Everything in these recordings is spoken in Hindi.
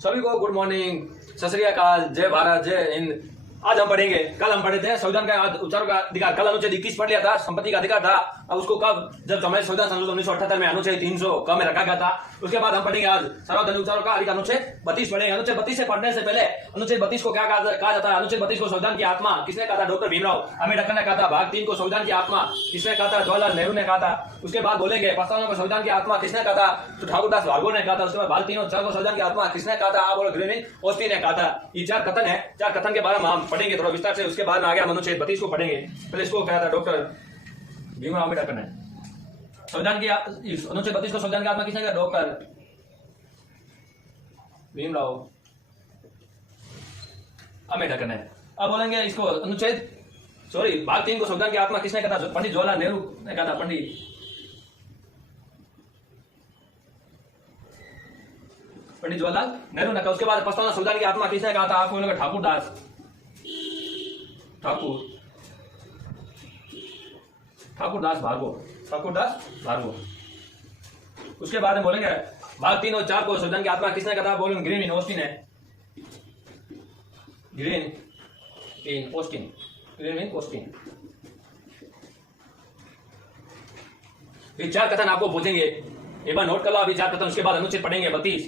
सभी को गुड मॉर्निंग, सत श्री अकाल, जय भारत, जय हिंद। आज हम पढ़ेंगे, कल हम पढ़े थे संविधान का उच्चारण का अधिकार। कल अनुच्छेद 21 पढ़ लिया था, संपत्ति का अधिकार था। अब उसको कब, जब हमारे संविधान संशोधन 1978 में अनुच्छेद 300 क में रखा गया था। उसके बाद हम पढ़ेंगे आज सार्वजनिक उच्चारण का अधिकार अनुच्छेद 32 पढ़ेंगे। अनुच्छेद 32 से पढ़ने से पहले अनुच्छेद 32 को क्या कहा जाता है? अनुच्छेद 32 को संविधान की आत्मा किसने कहा था? डॉक्टर भीमराव अम्बेडकर ने कहा था। भाग 3 को संविधान की आत्मा किसने कहा था? जवाहरलाल नेहरू ने कहा था। उसके बाद बोलेंगे प्रस्तावना को संविधान की आत्मा किसने कहा था? तो ठाकुरदास भार्गव ने कहा था। उसके बाद भाग 3 और 4 को संविधान की आत्मा किसने कहा था? आप बोलो ग्रेविन ओस्टी ने कहा था। ये 4 कथन है, 4 कथन के बारे में हम पढ़ेंगे थोड़ा विस्तार से। उसके बाद में आगे हम अनुच्छेद 32 को पढ़ेंगे। पहले इसको कहा था डॉक्टर भीमराव अम्बेडकर ने। संविधान की अनुच्छेद 32 को संविधान की आत्मा किसने कहा? डॉक्टर भीमराव अम्बेडकर ने। अब बोलेंगे इसको अनुच्छेद भाग 3 को संविधान की आत्मा किसने कहा था? पंडित जवाहरलाल नेहरू ने कहा था। पंडित जवाहरलाल नेहरू ने कहा। उसके बाद प्रस्तावना संविधान की आत्मा किसने कहा था? आपको बोलेगा ठाकुरदास भार्गव। उसके बाद में बोलेंगे भाग 3 और 4 को संविधान की आत्मा किसने कहा था? बोलेंगे ग्रेविन ओस्टी ने। ये 4 कथन आपको पूछेंगे, एक बार नोट कर लो अभी 4 कथन। उसके बाद अनुच्छेद पढ़ेंगे 32।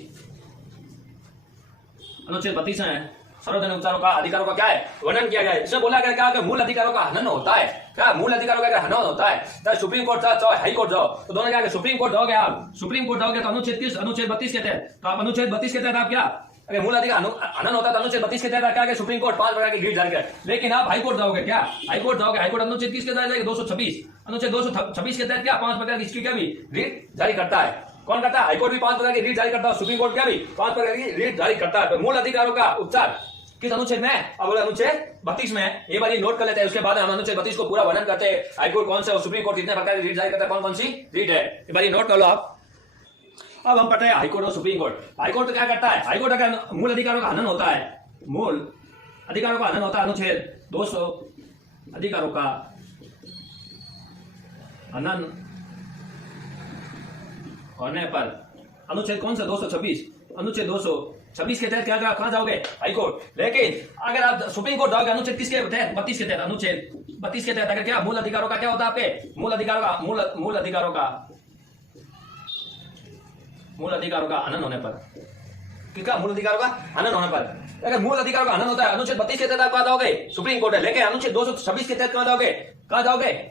अनुच्छेद 32 है सार्वजनिक उच्चारों का अधिकारों का क्या है? वर्णन किया गया है। इसमें बोला गया क्या? मूल अधिकारों का हनन होता है। क्या मूल अधिकारों का हनन होता है? चाहे सुप्रीम कोर्ट जाओ चाहे हाई कोर्ट जाओ, तो दोनों क्या? सुप्रीम कोर्ट जाओगे आप, सुप्रीम कोर्ट जाओगे तो अनुच्छेद 32 के तहत, तो आप अनुच्छेद 32 के तहत आप क्या, अगर मूल अधिकार हनन होता है तो अनुच्छेद 32 के तहत क्या? सुप्रीम कोर्ट 5 प्रकार की रीट जारी करे। लेकिन आप हाई कोर्ट जाओगे, क्या हाई कोर्ट जाओगे? हाई कोर्ट अनुच्छेद किसके तहत जाएगा? 226। अनुच्छेद 226 के तहत क्या 5 प्रकार की क्या भी रीट जारी करता है। कौन करता है? हाईकोर्ट भी 5 प्रकार की रीट जारी करता है, सुप्रीम कोर्ट क्या भी 5 प्रकार की रीट जारी करता है। तो मूल अधिकारों का उपचार किस अनुच्छेद में? अब अनुच्छेद 32 में। ये बार नोट कर लेते हैं। उसके बाद हम अनुच्छेद 32 को पूरा वर्णन करते हैं। हाईकोर्ट कौन सा और सुप्रीम कोर्ट कितने प्रकार की रीट जारी करता है, कौन कौन सी रीट है, ये बार नोट कर लो आप। अब हम पढ़ते हैं हाईकोर्ट और सुप्रीम कोर्ट। हाईकोर्ट तो क्या करता है? हाईकोर्ट का मूल अधिकारों का हनन होता है। मूल अधिकारों का हनन होता है। अनुच्छेद 200 अधिकारों का हनन होने पर अनुच्छेद कौन सा? 226। अनुच्छेद 226 के तहत क्या कहां जाओगे? हाईकोर्ट। लेकिन अगर आप सुप्रीम कोर्ट जाओगे अनुच्छेद किसके तहत? 32 के तहत। अनुच्छेद 32 के तहत अगर क्या मूल अधिकारों का क्या होता है? आपके मूल अधिकारों का हनन होने पर, किसका? मूल अधिकारों का हनन होने पर। अगर मूल अधिकारों का हनन होता है अनुच्छेद 32 के तहत आप कहां जाओगे? सुप्रीम कोर्ट है। लेकिन अनुच्छेद 226 के तहत कहां जाओगे?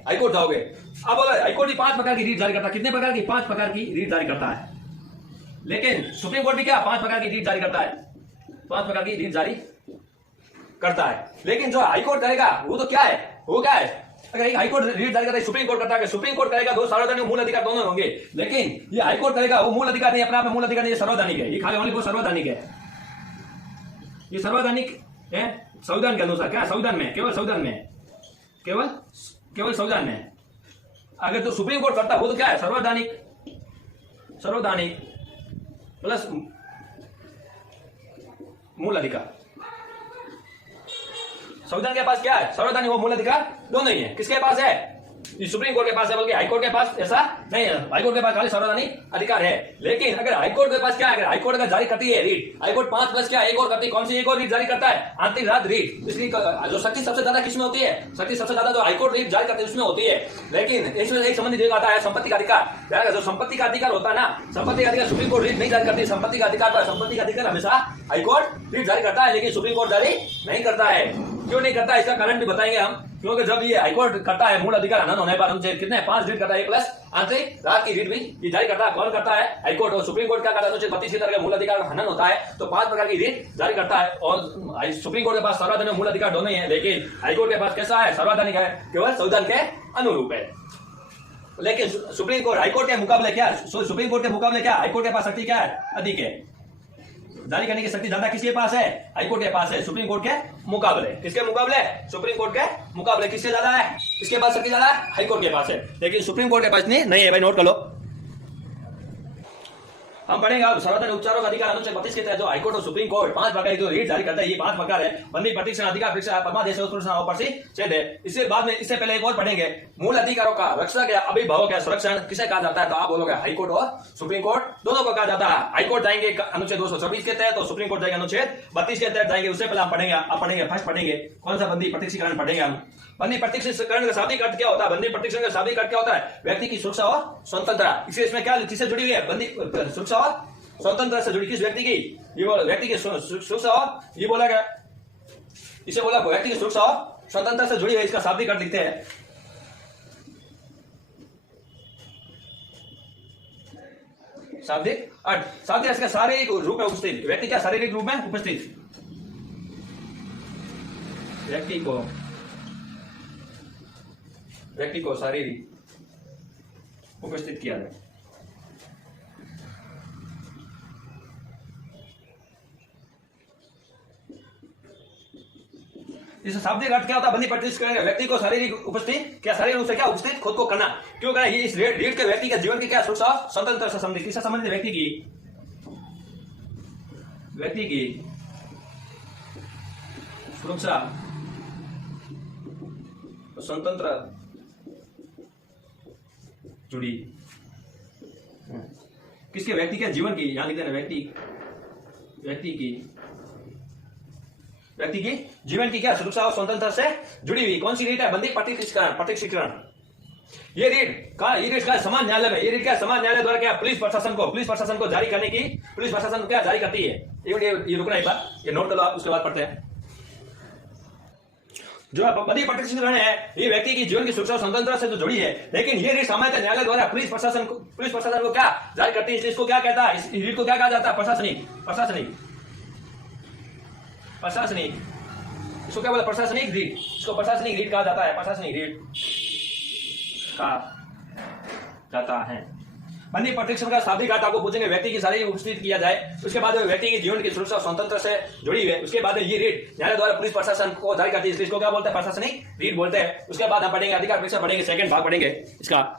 हाईकोर्ट जाओगे। अब हाईकोर्ट भी 5 प्रकार की रीट जारी करता है। कितने प्रकार की? 5 प्रकार की रीट जारी करता है। लेकिन सुप्रीम कोर्ट भी क्या 5 प्रकार की रीट जारी करता है? 5 प्रकार की रीट जारी करता है। लेकिन जो हाईकोर्ट करेगा वो तो क्या है? वो क्या है? अगर हाईकोर्ट रीट जारी करता है, सुप्रीम कोर्ट करता है। सुप्रीम कोर्ट करेगा दो सार्वजनिक मूल अधिकार दोनों होंगे। लेकिन ये हाईकोर्ट करेगा वो मूल अधिकार नहीं, अपने आप में मूल अधिकार नहीं, ये सार्वजनिक है। ये खाली ओनली वो सार्वजनिक है। ये सार्वजनिक है संविधान के अनुसार। क्या संविधान में? केवल संविधान में, केवल संविधान में। अगर तो सुप्रीम कोर्ट करता है वो तो क्या है? सार्वजनिक प्लस मूल अधिकार। संविधान के पास क्या है? सार्वजनिक वो मूल अधिकार दोनों ही है। किसके पास है? सुप्रीम कोर्ट के पास है, बल्कि हाईकोर्ट के पास ऐसा नहीं है। हाईकोर्ट के पास खाली सार्वजनिक अधिकार है। लेकिन अगर हाईकोर्ट के पास क्या है? अगर हाईकोर्ट अगर जारी करती है रीट, हाईकोर्ट 5 प्लस क्या एक और करती है। कौन सी एक और रीट जारी करता है? आंतरिक राज रीट। इसलिए जो शक्ति सबसे ज्यादा किसमें होती है? शक्ति सबसे ज्यादा जो हाईकोर्ट रीट जारी करती है उसमें होती है। लेकिन इसमें एक संबंधित आता है संपत्ति का अधिकार। जो संपत्ति का अधिकार होता है ना, संपत्ति का अधिकार सुप्रीम कोर्ट रीट नहीं जारी करती। संपत्ति का अधिकार हमेशा हाईकोर्ट रीट जारी करता है, लेकिन सुप्रीम कोर्ट जारी नहीं करता है। क्यों नहीं करता? इसका कारण भी बताएंगे हम। क्योंकि जब ये हाईकोर्ट करता है मूल अधिकार हनन होने पर कितने 5 रीट करता है, प्लस आंतरिक राज की रीट भी ये जारी करता है। कौन करता है? हाईकोर्ट। और सुप्रीम कोर्ट क्या करता है? अनुच्छेद 32 के तहत मूल अधिकार हनन होता है तो 5 प्रकार की रीट जारी करता है। और सुप्रीम कोर्ट के पास सार्वजनिक मूल अधिकार दोनों ही है। लेकिन हाईकोर्ट के पास कैसा है? सार्वजनिक है, केवल संविधान के अनुरूप है। लेकिन सुप्रीम कोर्ट हाईकोर्ट के मुकाबले क्या? सुप्रीम कोर्ट के मुकाबले क्या? हाईकोर्ट के पास शक्ति क्या है? अधिक है। जारी करने की शक्ति ज्यादा किसके पास है? हाईकोर्ट के पास है। सुप्रीम कोर्ट के मुकाबले। किसके मुकाबले? सुप्रीम कोर्ट के मुकाबले। किससे ज्यादा है? किसके पास शक्ति ज्यादा है? हाईकोर्ट के पास है। लेकिन सुप्रीम कोर्ट के पास नहीं है। भाई नोट कर लो। हम पढ़ेंगे अब सर्वोदनी उपचारों का अधिकार अनुच्छेद 32 के तहत जो हाईकोर्ट और सुप्रीम कोर्ट 5 प्रकार की जो रीट जारी करता है, ये 5 प्रकार है। बंदी प्रतिक्षण अधिकार परमादेश छेद है। इससे बाद में, इससे पहले एक और पढ़ेंगे, मूल अधिकारों का रक्षक या अभिभावक या संरक्षण किसे कहा जाता है? तो आप बोलोगे हाईकोर्ट और सुप्रीम कोर्ट दोनों को कहा जाता है। हाईकोर्ट जाएंगे अनुच्छेद 224 के तहत और सुप्रीम कोर्ट जाएंगे अनुच्छेद 32 के तहत जाएंगे। उससे पहले हम पढ़ेंगे फर्स्ट पढ़ेंगे कौन सा? बंदी प्रत्यक्षीकरण पढ़ेंगे हम। बंदी प्रत्यक्षीकरण का शाब्दिक अर्थ क्या होता है? बंदी प्रत्यक्षीकरण का शाब्दिक अर्थ क्या होता है? व्यक्ति की सुरक्षा और स्वतंत्रता। इसमें क्या किससे जुड़ी हुई है? बंदी सुरक्षा और स्वतंत्रता से जुड़ी। किस व्यक्ति की? ये बोला व्यक्ति की सुरक्षा और ये बोला गया, इसे बोला व्यक्ति की सुरक्षा और स्वतंत्रता से जुड़ी है। इसका शाब्दिक अर्थ लिखते हैं। शाब्दिक अर्थ, शाब्दिक अर्थ का शारीरिक रूप में उपस्थित व्यक्ति, क्या शारीरिक रूप में उपस्थित व्यक्ति को शारीरिक उपस्थित किया जाए। इस शाब्दिक अर्थ क्या होता है? बंदी प्रत्यक्षीकरण व्यक्ति को शारीरिक उपस्थित, क्या शारीरिक रूप से क्या उपस्थित खुद को करना। क्यों करना? ये इस रीढ़ के व्यक्ति के जीवन की क्या सुरक्षा स्वतंत्रता से संबंधित, किससे संबंधित? व्यक्ति की सुरक्षा स्वतंत्र जुड़ी। किसके? व्यक्ति के जीवन की, यहां लिख देना व्यक्ति की जीवन की क्या सुरक्षा और स्वतंत्रता से जुड़ी हुई। कौन सी रीट है? बंदी प्रत्यक्षीकरण। ये रीट का समान न्यायालय में, ये रीट क्या समान न्यायालय द्वारा क्या पुलिस प्रशासन को जारी करने की, पुलिस प्रशासन क्या जारी करती है। ये रुकना एक बार, ये नोट कर लो आप, उसके बाद पढ़ते हैं। जो बंदी प्रत्यक्षीकरण है ये व्यक्ति की जीवन की सुरक्षा और स्वतंत्रता से जो जुड़ी है, लेकिन ये रीट सामान्यतः न्यायालय द्वारा पुलिस प्रशासन को क्या जारी करती है। इसको क्या कहता है? इस रीट को क्या कहा जाता है? प्रशासनिक। इसको क्या बोला? प्रशासनिक रीट। इसको प्रशासनिक रीट कहा जाता है। प्रशासनिक रीट कहा जाता है। बंदी प्रत्यक्षीकरण का शाब्दिक अर्थ आपको पूछेंगे, व्यक्ति की शारीरिक उपस्थित किया जाए। उसके बाद व्यक्ति के जीवन की सुरक्षा और स्वतंत्रता से जुड़ी है। उसके बाद ये रीट न्यायालय द्वारा पुलिस प्रशासन को जारी करती है, इसको क्या बोलते हैं? प्रशासनिक रीट बोलते हैं। उसके बाद हम पढ़ेंगे अधिकार परीक्षा पढ़ेंगे, सेकंड भाग पढ़ेंगे इसका।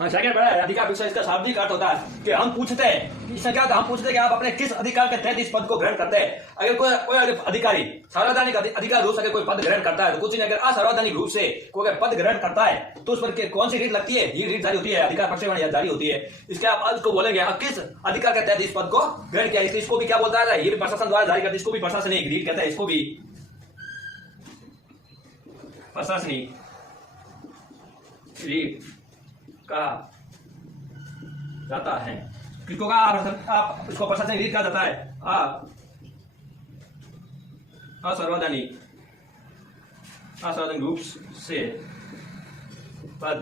सेकंड पढ़ा है अधिकार परीक्षा। इसका शाब्दिक अर्थ होता है कि हम पूछते हैं, इसमें क्या होता है? हम पूछते हैं कि आप अपने किस अधिकार के तहत इस पद को ग्रहण करते हैं। अगर कोई अधिकारी सार्वजनिक अधिकार रूप से कोई पद ग्रहण करता है तो कुछ नहीं, अगर असार्वजनिक रूप से कोई पद ग्रहण करता है तो उस पर कौन सी रीट लगती है? ये रीट जारी होती है, अधिकार प्रक्षेपण जारी होती है। इसके आप उसको बोलेंगे आप किस अधिकार के तहत इस पद को ग्रहण किया। इसको भी क्या बोलता है? ये भी प्रशासन द्वारा जारी करते हैं, इसको भी प्रशासनिक रीट कहता है। इसको भी प्रशासनिक रीट कहा जाता है। किसको कहा? आप इसको प्रशासनिक रीट कहा जाता है। असार्वजनिक रूप से पद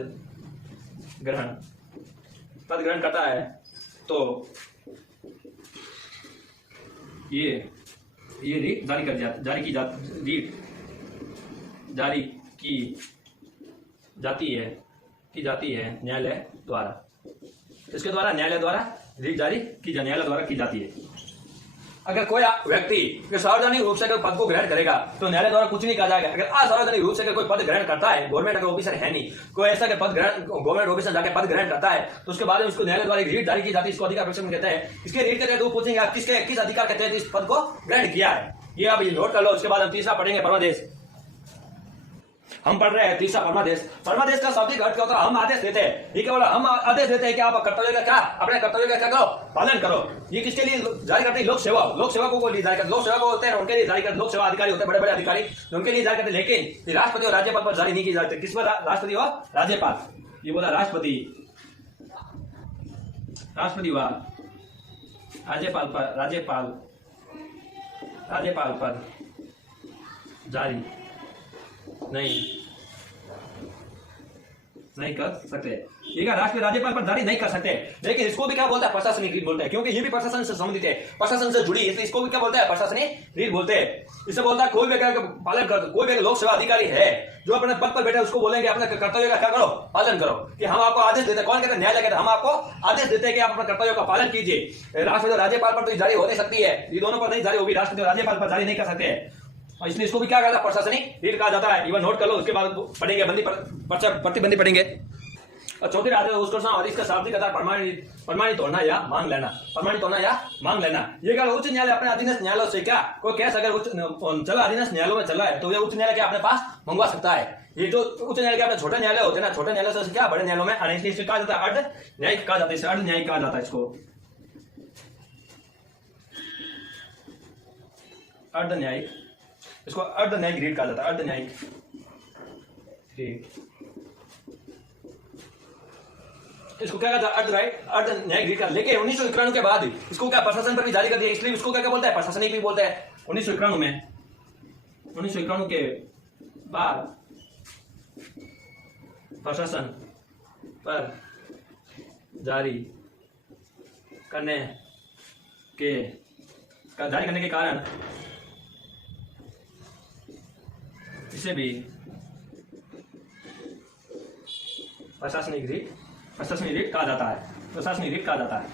ग्रहण करता है तो ये रीट जारी की जाती है न्यायालय द्वारा। इसके द्वारा न्यायालय द्वारा रीट जारी की जाती है। अगर कोई व्यक्ति सार्वजनिक रूप से अगर पद को ग्रहण करेगा तो न्यायालय द्वारा कुछ नहीं कहा जाएगा। अगर असार्वजनिक रूप से अगर कोई पद ग्रहण करता है, गवर्नमेंट अगर ऑफिसर है नहीं, कोई ऐसा गवर्नमेंट ऑफिसर जाकर पद ग्रहण करता है तो उसके बाद उसको न्यायालय द्वारा रीट जारी की जाती है। इसको अधिकार प्रक्षेपण कहते हैं। इसके रीट के तहत वो पूछेंगे आप किस अधिकार के तहत इस पद को ग्रहण किया है। ये आप नोट कर लो। उसके बाद हम तीसरा पढ़ेंगे परमादेश। हम पढ़ रहे हैं तीसरा परमादेश। परमादेश का शाब्दिक अर्थ क्या होता है? हम आदेश देते हैं। ये क्या बोला? हम आदेश देते हैं कि आप अपने कर्तव्य का क्या करो? पालन करो। ये किसके लिए जारी करते हैं? लोक सेवकों को लिए जारी करते। लोक सेवक होते हैं उनके लिए जारी करते। लोक सेवा अधिकारी होते हैं बड़े अधिकारी, उनके लिए जारी करते। लेकिन राष्ट्रपति और राज्यपाल पर जारी नहीं की जाती। किस पर? राष्ट्रपति और राज्यपाल। ये बोला राष्ट्रपति व राज्यपाल पर जारी नहीं कर सकते। ठीक है, राष्ट्रीय राज्यपाल पर जारी नहीं कर सकते। लेकिन इसको भी क्या बोलता है? प्रशासनिक रीट बोलते हैं, क्योंकि ये भी प्रशासन से संबंधित है, प्रशासन से जुड़ी, इसलिए इसको भी क्या बोलता है? प्रशासनिक रीट बोलते हैं। इससे बोलता है कोई भी पालन कर, कोई भी लोक सेवा अधिकारी है जो अपने पद पर बैठे उसको बोलेंगे अपने कर्तव्य का क्या करो? पालन करो। कि हम आपको आदेश देते हैं। कौन कहते हैं? न्यायालय कहते हैं। हम आपको आदेश देते हैं कि आप अपने कर्तव्यों का पालन कीजिए। राष्ट्रपति और राज्यपाल पर तो जारी हो नहीं सकती है, ये दोनों पर नहीं जारी होगी, राष्ट्रपति और राज्यपाल पर जारी नहीं कर सकते हैं। इसलिए इसको भी क्या कहता है? प्रशासनिक रीट कहा जाता है। इवन नोट कर लो। उसके बाद पढ़ेंगे बंदी प्रतिबंधी पढ़ेंगे। और चौथी बात है उसको और इसका शाब्दिक आधार प्रमाणित होना या मांग लेना, प्रमाणित होना या मांग लेना। ये क्या उच्च न्यायालय अपने अधीनस्थ न्यायालय से क्या कोई केस अगर चला अधीनस्थ न्यायालयों में चला है तो ये उच्च न्यायालय के अपने पास मंगवा सकता है। ये जो उच्च न्यायालय के अपने छोटे न्यायालय होते हैं ना, छोटे न्यायालय से क्या बड़े न्यायालयों में आने इसलिए कहा जाता है अर्ध न्यायिक कहा जाता है, अर्ध न्यायिक कहा जाता है इसको, अर्ध न्यायिक, इसको अर्ध न्यायिक रीट कहा जाता है, अर्ध न्यायिक रीट। इसको क्या कहता है अर्ध राइट, अर्ध न्यायिक रीट का। लेकिन 1991 के बाद इसको क्या प्रशासन पर भी जारी कर दिया, इसलिए इसको क्या बोलता है प्रशासनिक भी बोलता है। 1991 में, 1991 के बाद प्रशासन पर जारी करने के कारण इसे भी प्रशासनिक रीट कहा जाता है, प्रशासनिक रीट कहा जाता है।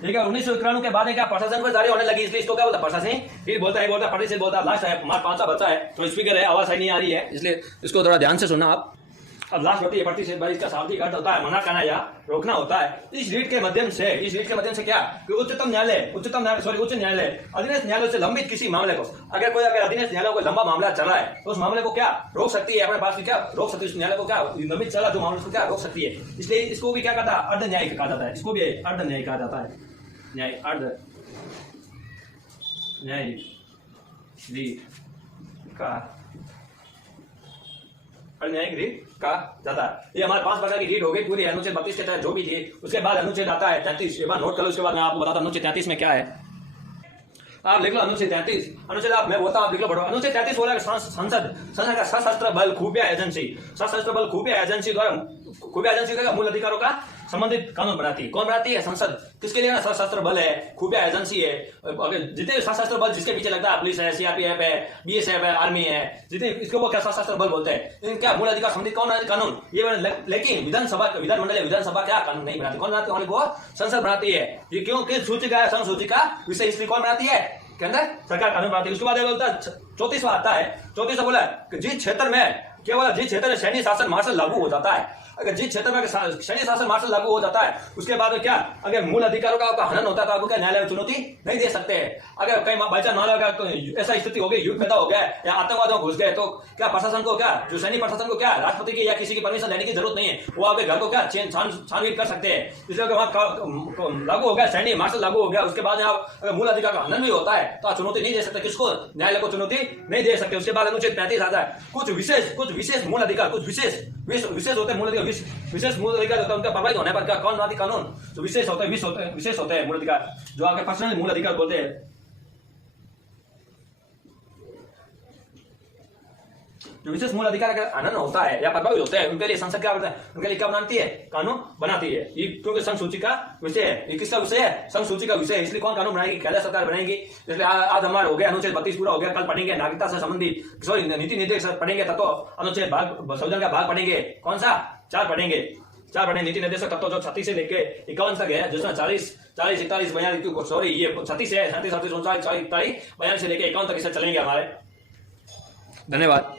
ठीक है, 1991 के बाद क्या प्रशासन पर जारी होने लगी, इसलिए इसको क्या बोलता है प्रशासनिक रीट बोलता है, प्रतिशत बोलता है। लास्ट है हमारा 5 सा बच्चा है तो स्पीकर है, आवाज नहीं आ रही है, इसलिए इसको थोड़ा ध्यान से सुनना आप। अब लास्ट होती है प्रतिशत, भाई इसका शाब्दिक अर्थ होता है मना करना या रोकना होता है। इस रीट के माध्यम से क्या कि उच्च न्यायालय अधीनस्थ न्यायालय से लंबित किसी मामले को अगर अधीनस्थ न्यायालय को लंबा मामला चला है तो उस मामले को क्या रोक सकती है, अपने पास क्या रोक सकती है, उस न्यायालय को क्या लंबित चला जो मामले को क्या रोक सकती है। इसलिए इसको भी क्या कहता है अर्ध न्यायिक कहा जाता है, इसको भी अर्ध न्यायिक कहा जाता है, न्याय अर्ध न्यायिक रीट का न्यायिक रीट कहा जाता है। ये हमारे 5 प्रकार की रीट हो गई पूरी अनुच्छेद 32 के तहत जो भी थी। उसके बाद अनुच्छेद आता है 33, एक बार नोट कर लो, उसके बाद मैं आपको बताता हूं अनुच्छेद 33 में क्या है। आप लिख लो अनुच्छेद 33, अनुच्छेद आप मैं बोलता हूं आप लिख लो पढ़ो। अनुच्छेद 33 बोला संसद का सशस्त्र बल खुफिया एजेंसी द्वारा मूल अधिकारों का संबंधित कानून बनाती है। कौन बनाती है? संसद। किसके लिए? सशस्त्र बल है, खुफिया एजेंसी है, अगर जितने सशस्त्र बल जिसके पीछे लगता है, पुलिस है, सीआरपीएफ है, बीएसएफ है, आर्मी है, जितने इसको वो क्या सशस्त्र बल बोलते हैं। इनका मूल अधिकार संबंधित कौन है? कानून। ये लेकिन विधानसभा क्या कानून नहीं बनाती, कौन बनाती है? वो संसद बनाती है। ये क्यों? किस सूची का? संघ सूची का विषय इसलिए कौन बनाती है? के अंदर सरकार कानून बनाती है। उसके बाद बोलता है 34वां आता है, 34वां बोला जिस क्षेत्र में केवल जिस क्षेत्र में सैन्य शासन मार्शल लागू हो जाता है, अगर जिस क्षेत्र में सैन्य शासन मार्शल लागू हो जाता है उसके बाद क्या अगर मूल अधिकारों का हनन होता है तो आपको क्या न्यायालय में चुनौती नहीं दे सकते हैं। अगर कहीं बाईचांस मान लो ऐसा स्थिति हो गई, युद्ध पैदा हो गया या आतंकवाद घुस गए तो क्या प्रशासन को क्या जो सैनिक प्रशासन को क्या राष्ट्रपति की या किसी की परमिशन लेने की जरूरत नहीं है, वो आपके घर को क्या छानबीन कर सकते हैं। इसलिए वहां लागू हो गया सैन्य मार्शल लागू हो गया, उसके बाद आप अगर मूल अधिकार का हनन भी होता है तो आप चुनौती नहीं दे सकते, किसको? न्यायालय को चुनौती नहीं दे सकते। उसके बाद अनुच्छेद 35 आता है, कुछ विशेष मूल अधिकार, कुछ विशेष होते हैं मूल अधिकार, विशेष मूल अधिकार होता है उनका प्रभावित होने पर क्या कौन बनाती कानून? जो विशेष होते हैं मूल अधिकार, जो आपके पर्सनल मूल अधिकार बोलते हैं। जो विशेष मूल अधिकार अगर हनन होता है या प्रभावित होते हैं उनके लिए संसद क्या करता है? उनके लिए क्या बनाती है? कानून बनाती है। ये क्योंकि संघ सूची का विषय है। ये किसका विषय है? संघ सूची का विषय है। इसलिए कौन कानून बनाएगी? केंद्र सरकार बनाएगी। इसलिए आज हमारा हो गया अनुच्छेद 32 पूरा हो गया। कल पढ़ेंगे नागरिकता से संबंधित नीति निर्देशक पढ़ेंगे, तत्व अनुच्छेद संविधान का भाग पढ़ेंगे। कौन सा? 4 पढ़ेंगे नीति निर्देशक तत्व जो 36 से लेके 51 तक है, जिसमें 40, 41, 42 सॉरी ये 36 है, 37, 38, 39, 40, 42 से लेके 51 तक इसे चलेंगे हमारे। धन्यवाद।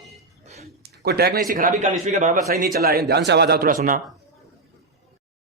कोई टेक्निक से खराबी का स्पीकर बराबर सही नहीं चला है, ध्यान से आवाज आओ थोड़ा सुना।